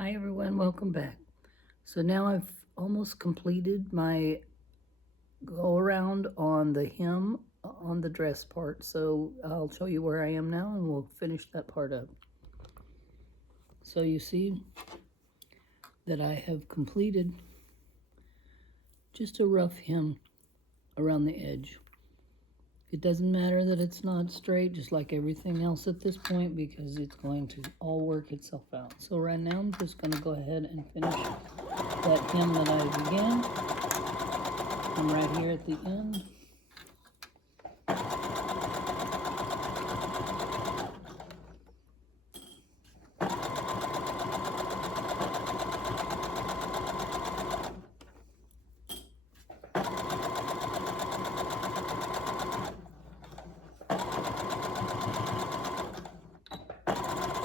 Hi everyone, welcome back. So now I've almost completed my go around on the hem on the dress part. So I'll show you where I am now and we'll finish that part up. So you see that I have completed just a rough hem around the edge. It doesn't matter that it's not straight, just like everything else at this point, because it's going to all work itself out. So right now I'm just going to go ahead and finish that hem that I began. I'm right here at the end.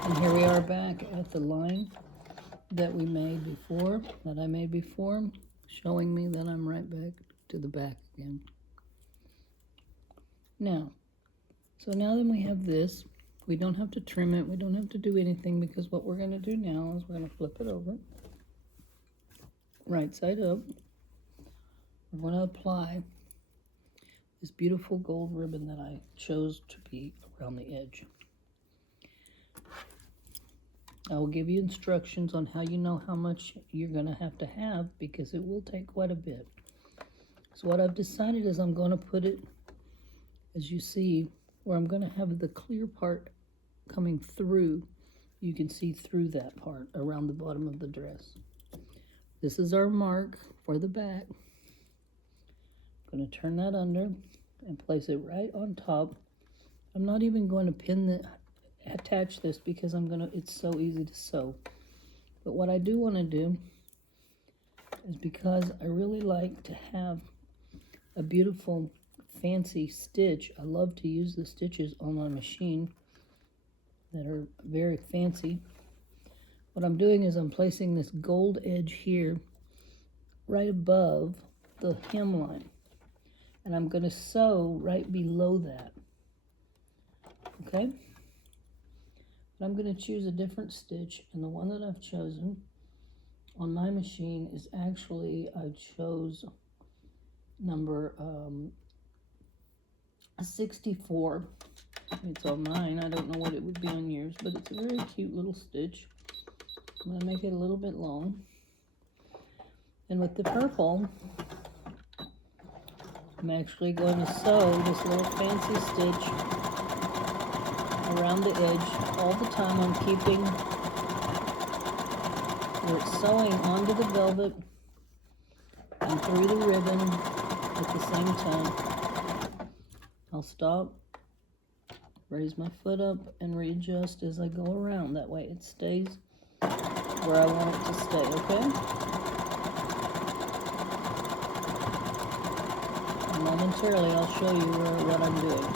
And here we are back at the line that we made before, that I made before, showing me that I'm right back to the back again. Now, so now that we have this, we don't have to trim it, we don't have to do anything, because what we're going to do now is we're going to flip it over, right side up. We're going to apply this beautiful gold ribbon that I chose to be around the edge. I will give you instructions on how you know how much you're going to have because it will take quite a bit. So what I've decided is I'm going to put it, as you see, where I'm going to have the clear part coming through. You can see through that part around the bottom of the dress. This is our mark for the back. I'm going to turn that under and place it right on top. I'm not even going to attach this because it's so easy to sew. But what I do want to do is, because I really like to have a beautiful fancy stitch, I love to use the stitches on my machine that are very fancy. What I'm doing is I'm placing this gold edge here right above the hemline, and I'm going to sew right below that. Okay? But I'm going to choose a different stitch, and the one that I've chosen on my machine is actually, I chose number 64. It's on mine. I don't know what it would be on yours, but it's a very cute little stitch. I'm going to make it a little bit long. And with the purple, I'm actually going to sew this little fancy stitch around the edge all the time. I'm keeping where it's sewing onto the velvet and through the ribbon at the same time. I'll stop, raise my foot up, and readjust as I go around. That way it stays where I want it to stay, okay? And momentarily I'll show you what I'm doing.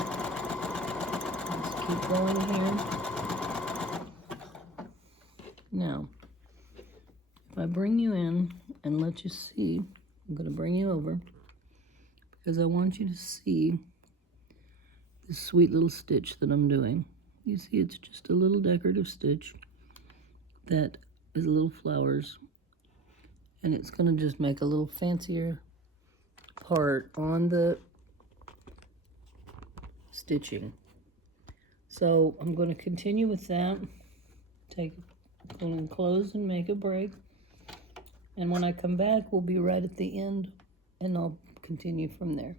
Just keep going here. Now, if I bring you in and let you see, I'm going to bring you over because I want you to see this sweet little stitch that I'm doing. You see, it's just a little decorative stitch that is little flowers, and it's going to just make a little fancier part on the stitching. So I'm going to continue with that. Go and close and make a break, and when I come back, we'll be right at the end, and I'll continue from there.